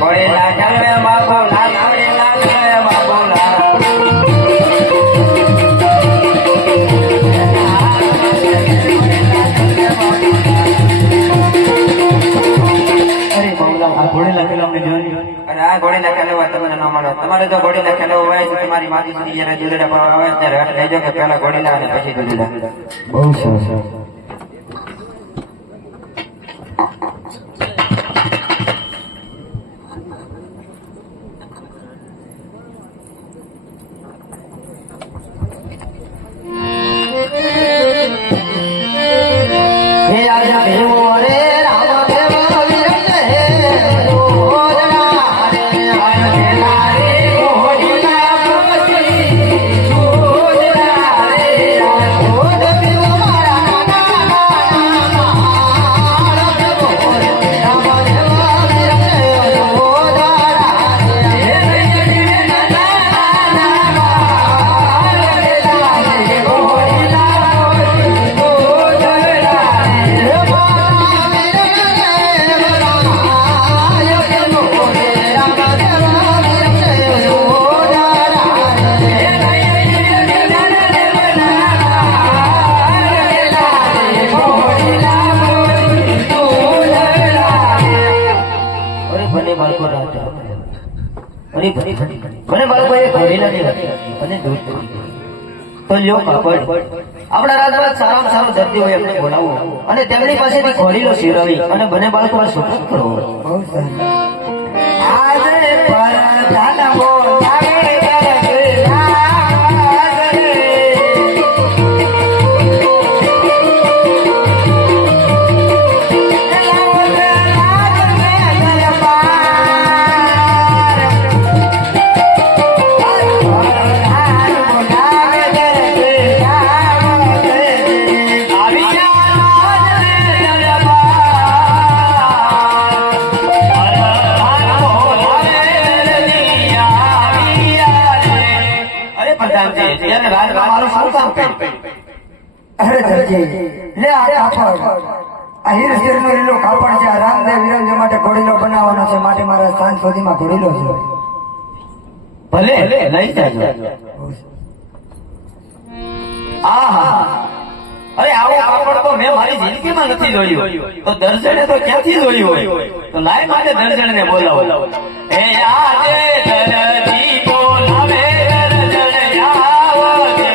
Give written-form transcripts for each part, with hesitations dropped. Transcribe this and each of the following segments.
ઘોડીલા ચાલે બાબુલા ઘોડીલા ચાલે બાબુલા તમારે જો ઘોડીલા ખેલો હોય તો તમારી માજી સુધી જયારે દુધડા પાવા આવે ત્યારે હટ લેજો કે પેલા ઘોડીલા અને પછી દુધડા. બહુ સરસ. આપણા રાજમાં સારામાં સારો દર્દી હોય એમને બોલાવો અને તેમની પાસેથી ઘોડીલો શીરવી અને બંને બાળકોને સુખદ કરો. આજે પરધાન બોલાવે બનાવવાનો છે માટે મારા સાંજ સુધીમાં ઘોડીલો છે. ભલે લઈ જાજો. અરે આવો કાપડ તો મેં મારી જિંદગીમાં નથી જોયું. તો દર્શને તો ક્યાંથી જોયું હોય? તો લાય માટે દર્શનને બોલાવો. એ આજે દરજી બોલાવે દર્શન આવો છે.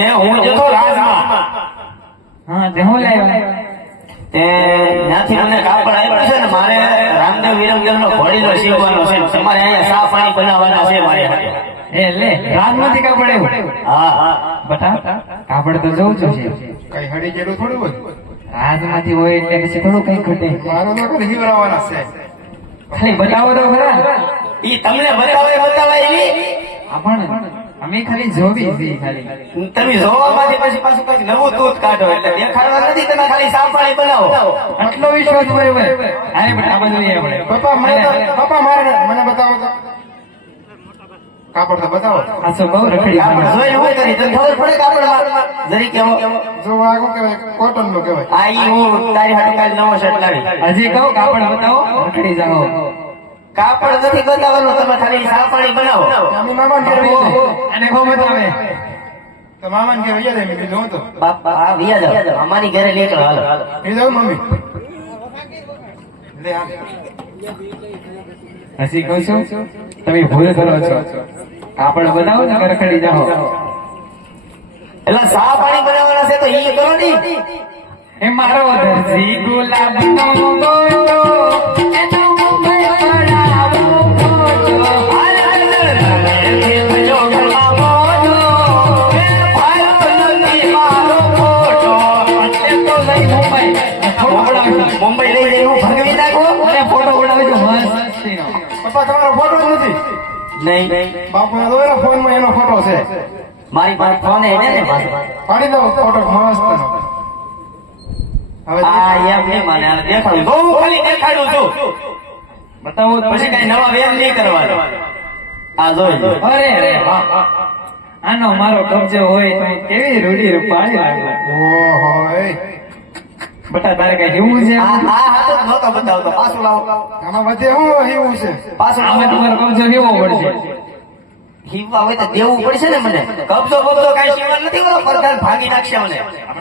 એ હું જતો રાજમાં. હા તે હું લાવ્યો તે ત્યાંથી મને કાપડ આવ્યું છે ને મારે રામદેવ વિરમદેવનો ઘોડીલો સીવવાનો છે. તમારે અહીંયા સા પાણી બનાવવાના છે મારે. એ લે રાજમાંથી કાપડ આવ્યું. હા બટા કાપડ તો જોઉં છું છે કઈ હડી જેલું થોડું હોય. રાજમાંથી હોય એટલે પછી થોડું કઈ ઘટે. મારો તો કોઈ હિવરાવાના છે. ખાલી બતાવો તો ખરા. ઈ તમને બતાવાય એની આપણ અમે ખાલી જોવી છે ખાલી. તમે જોવામાંથી પછી પાછું કઈ નવું દૂધ કાઢો એટલે દેખાડવા નથી. તમે ખાલી સા પાણી બનાવો. આટલો વિશ્વાસ બરાબર. અરે બટા આ બધું આપણે પપ્પા મારે મને બતાવો તો કાપડ તો બતાવો. આ તો બહુ રખડી કાપડ જોઈને હોય કરી તને ખબર પડે કાપડમાં જરી કેવો જો આ શું કહેવાય કોટન નું કહેવાય. આ ઈ હું તારી હાટુ કાલ નવો શર્ટ લાવી. હજી કહું કાપડ બતાવો રખડી જાઓ. કાપડ નથી બતાવવાનું. તમે ખાલી સા પાણી બનાવો. અમે મામાને ઘરે વહી જાય. અને કહો બતાવે તો મામાને ઘરે વહી જાય. મેં કીધું તો બાપા આ વિયા જાવ. અમારી ઘરે નીકળો હાલો. એ જાઉં મમ્મી લે હાલ. હસી કહું છું તમે ભૂલ કરો છો. કાપડ બતાવો ને રખડી જાઓ. એટલે સા પાણી બનાવવાના છે તો ઈ કરો ની. એ મારો દરજી ગુલાબનો ગોટો એનો મુંબઈ પડાવો ફોટો. હાલ હાલ રે જો ગલા મોટો એ ફાલ નહીં બાપુના તો એના ફોનમાં એનો ફોટો છે. મારી પાસે ફોન હે ને પાછો. પાડી દઉં ફોટો મસ્ત. હવે આ એમ નહીં માને આ દેખાડું બહુ ખાલી દેખાડું છું બતાવો તો પછી કઈ નવા વેર નહીં કરવાનો આ જોઈ લો. અરે અરે વાહ આનો મારો કબજો હોય તો કેવી રૂડી રૂપાળી લાગે ઓહો એ બટા તારે કઈ એવું છે આ હાથ જ નહોતો બતાવતો પાછું લાવો આમાં વધે હું એવું છે. પાછું આમાં લાવો. તમારો કબજો કેવો પડશે હિવવા હોય તો દેવું પડશે ને મને કબજો બબજો કાંઈ સીવવા નથી બોલો પરદાન ભાગી નાખશે મને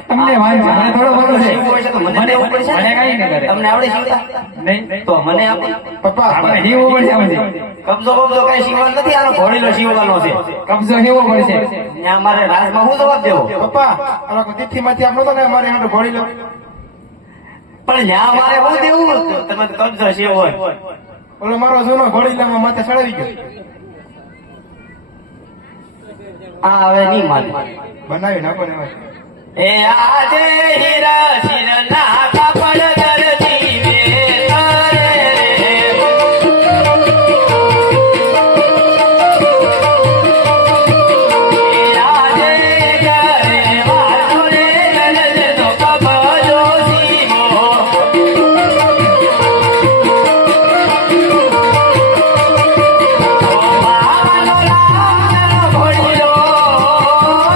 તમને વાંચો મને થોડો બધો છે સીવવું હોય છે તો મને દેવું પડશે મને કઈ ન કરે તમને આવડે સીવતા નહીં તો મને આપો પપ્પા આપણે હીવો પડશે આમાંથી. કબજો બબજો કાંઈ સીવવા નથી આનો ઘોડીલો સીવવાનો છે કબજો હીવો પડશે ત્યાં મારે રાજમાં હું જવાબ દેવો પપ્પા આ લોકો તિથિમાંથી આપણો તો ને મારે હાટુ ઘોડી લો. પણ ત્યાં મારે હું દેવું તમે તો કબજો સીવો હોય ઓલો મારો જૂનો ઘોડીલામાં માથે ચડાવી ગયો. આ હવે નહીં માને બનાવી નાખો ને હવે. એ આજે હીરા શિરના કાપડ દરજી વેચારે આજે ઘરે વાતો રે ગલજ તો કબજો સીવો માનો લાલ ઘોડીલો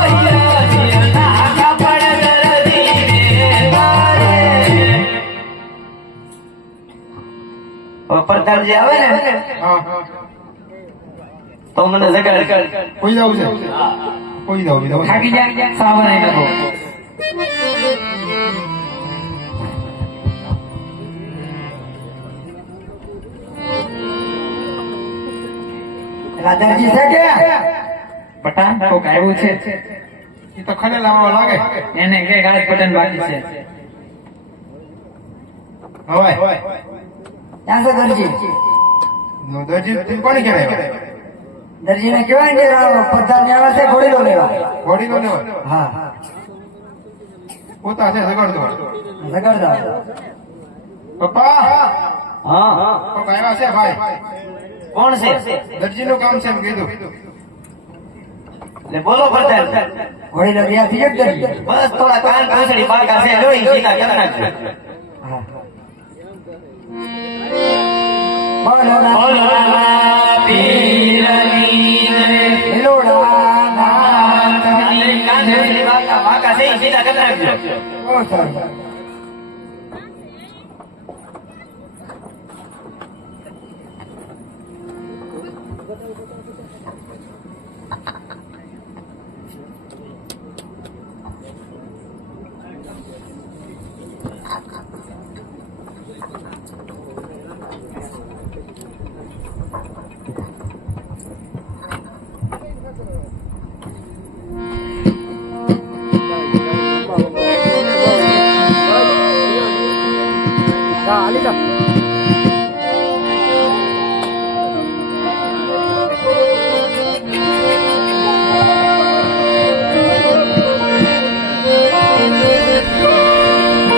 હીરા શિરના કાપડ દરજી વેચારે પ્રધાનજી આવે ને હા તો મને જગાડ કોઈ જવું છે કોઈ જવું બીજું થાકી જા સાવન આવી નાખો રાધાજી છે કે બટા કોક આવ્યું છે એ તો ખલે લાવવા લાગે. એને કે ગાજ બટન બાકી છે હવાય ત્યાં છે દરજી નો દરજી કોને કહેવાય? દરજીને કહેવાય કે પ્રધાન આવે છે ઘોડીલો લેવા. ઘોડી નો લેવા હા પોતા છે જગાડતો. જગાડતા પપ્પા હા કોક આવ્યા છે ભાઈ. કોણ છે દરજી નું કામ છે એમ કીધું. એટલે બોલો પ્રધાન ઘોડીલો ગયા થી જ દરજી. બસ થોડા કાન પૂંછડી પાકા છે લોહી સીધા કરી નાખજો હા બોલો ના બોલો પીરની લીલોડા ના કાન પૂંછડી પાકા છે ઈ સીધા કરી નાખજો બહુ સારું.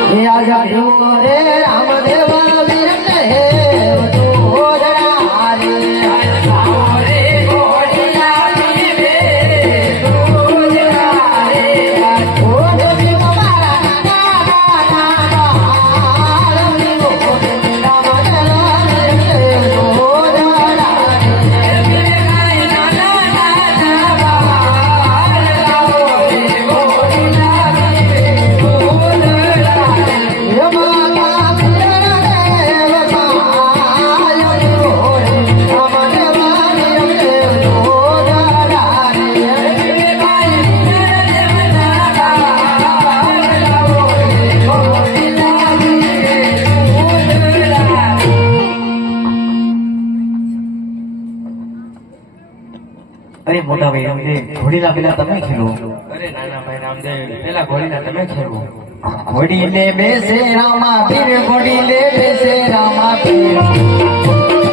હે આજા દેવો રે રામદેવા વીરને હે વધુ જરા રે રે ઘોડીલા જીવે જરા રે ઓ દેવી મારા ના ના ના રમી ઓ દેવી રામ રે ઓ જરા અરે મોટા ભાઈ રામદેવ ઘોડીલા પેલા તમે ખેલો અરે નાના ભાઈ રામદેવ પેલા ઘોડીના તમે ખેલવો ઘોડી લે બેસે રામા પીર ઘોડી લે બેસે રામા પીર